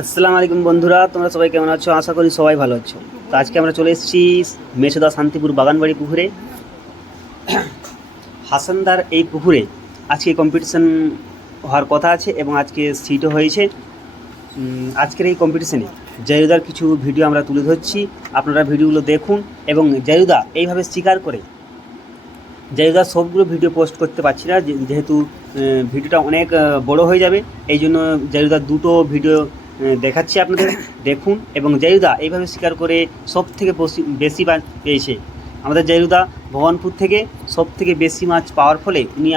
আসসালামু আলাইকুম বন্ধুরা, তোমরা সবাই কেমন আছো? আশা করি সবাই ভালো আছো। তো আজকে আমরা চলে এসেছি মেচেদা শান্তিপুর বাগানবাড়ি পুকুরে। হাসানদার এই পুকুরে আজকে কম্পিটিশান হওয়ার কথা আছে এবং আজকে সিটও হয়েছে। আজকের এই কম্পিটিশানে জায়ুদার কিছু ভিডিও আমরা তুলে ধরছি, আপনারা ভিডিওগুলো দেখুন। এবং জায়ুদা এইভাবে স্বীকার করে, জায়ুদা সবগুলো ভিডিও পোস্ট করতে পারছি না যেহেতু ভিডিওটা অনেক বড় হয়ে যাবে, এই জন্য জায়ুদা দুটো ভিডিও দেখাচ্ছি আপনাদের, দেখুন। এবং জায়ুদা এইভাবে স্বীকার করে সব থেকে বেশি মাছ পেয়েছে। আমাদের জায়ুদা ভগবানপুর থেকে সব থেকে বেশি মাছ পাওয়ার ফলে উনি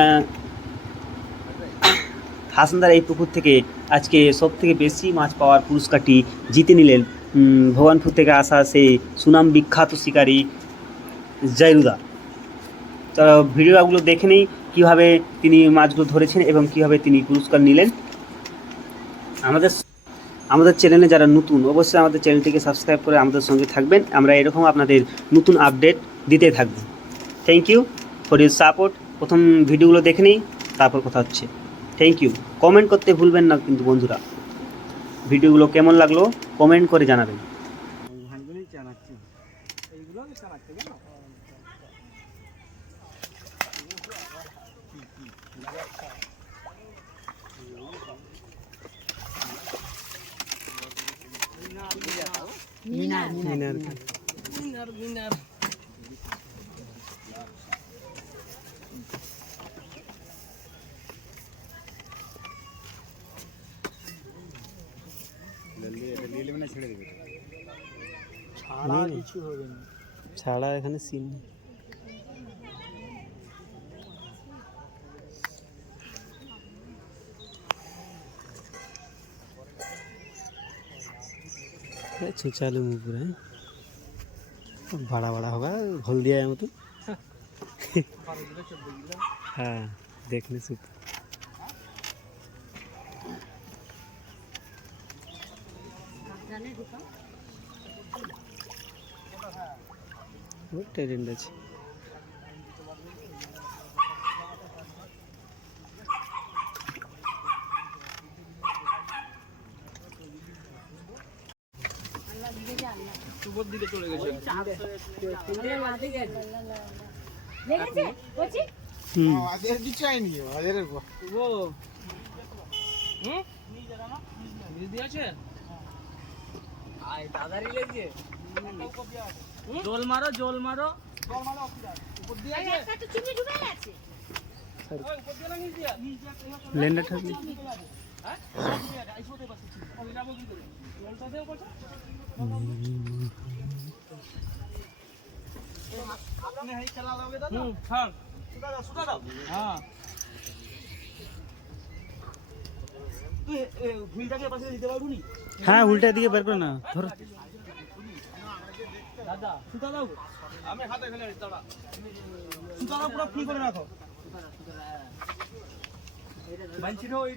হাসানদার এই পুকুর থেকে আজকে সব থেকে বেশি মাছ পাওয়ার পুরস্কারটি জিতে নিলেন ভগবানপুর থেকে আসা সেই সুনাম বিখ্যাত শিকারী জায়ুদা। তো ভিডিওগুলো দেখে নেই কীভাবে তিনি মাছগুলো ধরেছেন এবং কীভাবে তিনি পুরস্কার নিলেন। আমাদের চ্যানেলে যারা নতুন, অবশ্যই আমাদের চ্যানেলটিকে সাবস্ক্রাইব করে আমাদের সঙ্গে থাকবেন। আমরা এরকম আপনাদের নতুন আপডেট দিতে থাকব। Thank you for your support. প্রথম ভিডিওগুলো দেখে নেই, তারপর কথা হচ্ছে। Thank you. কমেন্ট করতে ভুলবেন না কিন্তু বন্ধুরা, ভিডিওগুলো কেমন লাগলো কমেন্ট করে জানাবেন। ছাড়া এখানে সিন चालू में पूरा है बड़ा बड़ा होगा, खोल दिया है मतलब। हाँ देखने से वो ट्रेंड আছে। সুবোর দিকে চলে গেছে। দেখেছে বলছি আদের কিছু আইনি আদের ও নিজ দিয়েছে আই দাদারি লেগে জল মারো জল মারো জল মারো উপর দিয়ে আছে একটা চুনি ডুবে আছে ওই উপর দিয়ে নিজ দিয়া লেন্ডার থাকবে। হ্যাঁ আইসোতে পাচ্ছি আমি যাবো কি করে জলটা দেও কথা আপনি হাই খেলা লাগবে দাদা হ্যাঁ সুদা দাও হ্যাঁ তুই ভুলটাকে পাশে দিতে পারবো নি? হ্যাঁ উল্টা দিকে বের করে না, ধরো দাদা সুদা দাও আমি হাতে ফেলে দাদা সুদা দাও পুরো ফ্রি করে রাখো বানছিটা ওই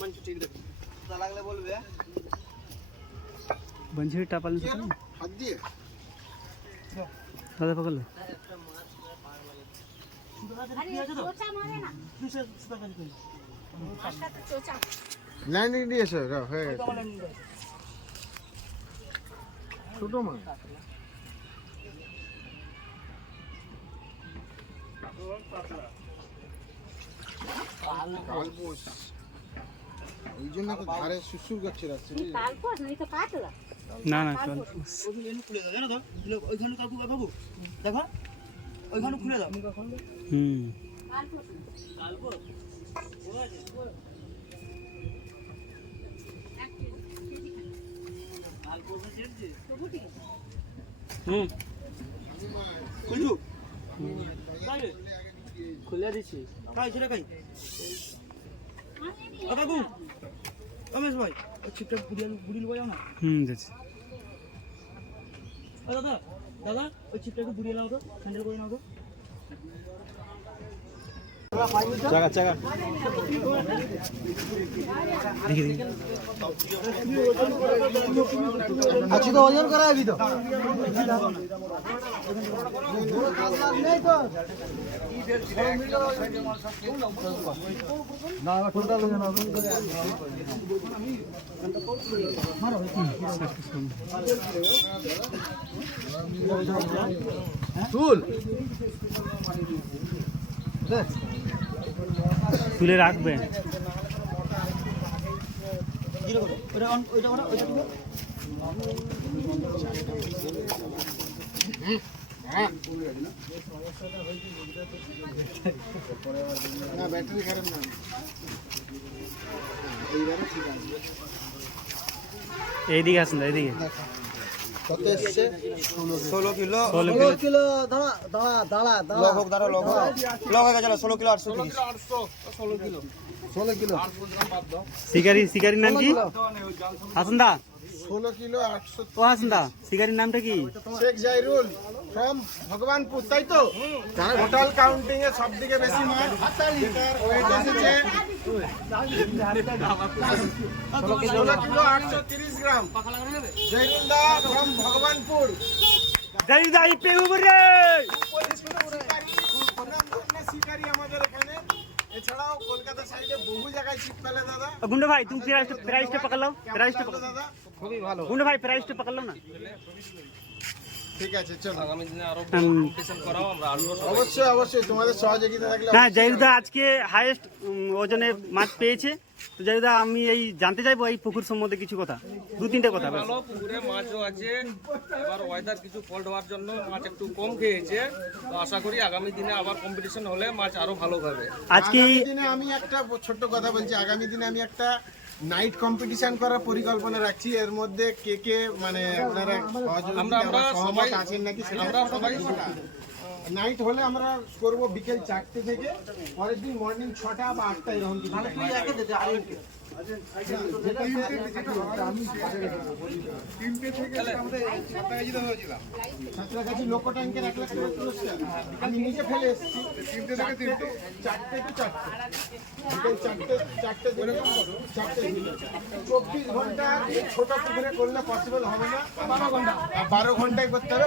মানছি ঠিক দেখো সুদা লাগলে বলবে बंशी टापाल हाथ दिए दादा पकड़ लो। ল্যান্ডিং দিয়েছে হয়ে গেছে ছোট মাছ কালবোস ওই জন্য তো ধারে শুশুর গাছের আছে কালপোস না এটা কাটলা না না চল ওইখানে খুলে দাও জানো তো ওইখানে কাকু বাবু দেখো ওইখানে খুলে দাও কালপোস কালবোস খুলে দিচ্ছি কাই সেটা কাই কাকু রমেশ ভাই ছিপটা বুড়ি লুবা যাও না যাচ্ছি। দাদা দাদা ওই ছিপটা একটু বুড়িয়ে নাও তো হ্যান্ডেল করে নাও তো দেখি দেখি আচ্ছা তো ওজন করা আবি তো না টোটাল ওজন হবে তুল তুলে রাখবে। ব্যাটারি খারাপ না এইদিকে আসুন, এইদিকে কত এসছে 16 কিলো 16 কিলো। দাঁড়া লগ হোক দাঁড়া লগ লগ হয়ে গেল 16 কিলো 830 16 কিলো শিকারির নাম কি? হাসান দা, 16 কিলো 800 ও হাসান দা, শিকারির নামটা কি? শেখ জাইরুল ফ্রম ভগবানপুর, তাই তো? টোটাল কাউন্টিং এ সবথেকে বেশি মাছ যেটার ওয়েট এসেছে 16 কিলো 830 গ্রাম। জাইরুল দা ফ্রম ভগবানপুর, যাই যাই পে উপরে। শিকারি আমাদের এখানে, এছাড়াও কলকাতা সাইডে বহু জায়গায় ছিপ ফেলে দাদা। গুন্ডা ভাই তুমি প্রাইসটা পকড় লাও, প্রাইসটা পকড় দাদা খুবই ভালো। গুন্ডা ভাই প্রাইসটা পকড় লাও না। ঠিক আছে চলো, আগামী দিনে আরো হুম। কম্পিটিশন করাও, আমরা অবশ্যই অবশ্যই তোমাদের সহযোগিতা থাকলে। না, জাইরুদা আজকে হাইয়েস্ট ওজনে মাছ পেয়েছে। তো জাইরুদা আমি এই জানতে চাইবো এই পুকুর সম্বন্ধে কিছু কথা, 2-3টে কথা ব্যাস। ভালো পুকুরে মাছও আছে, এবার ওয়েদার কিছু ফল্ট হওয়ার জন্য মাছ একটু কম খেয়েছে, তো আশা করি আগামী দিনে আবার কম্পিটিশন হলে মাছ আরো ভালো হবে। আজকে আগামী দিনে আমি একটা ছোট্ট কথা বলছি, আগামী দিনে আমি একটা নাইট কম্পিটিশন করার পরিকল্পনা রাখছি। এর মধ্যে কে কে মানে আপনারা আমরা সহমত সবাই আছেন নাকি সেটা আমরা সবাই নাইট হলে আমরা করব বিকেল 4টে থেকে পরের দিন মর্নিং 6টা বা 8টা এরকম কিছু সাঁতরাগাছি লোকো ট্যাঙ্কের 1 লাখ টাকা পুরস্কার আমি নিজে ফেলে এসেছি। 4টে টু 4টে বিকেল 4টে থেকে 24 ঘন্টা ছোট পুকুরে করলে পসিবল হবে না, 12 ঘন্টায় করতে হবে।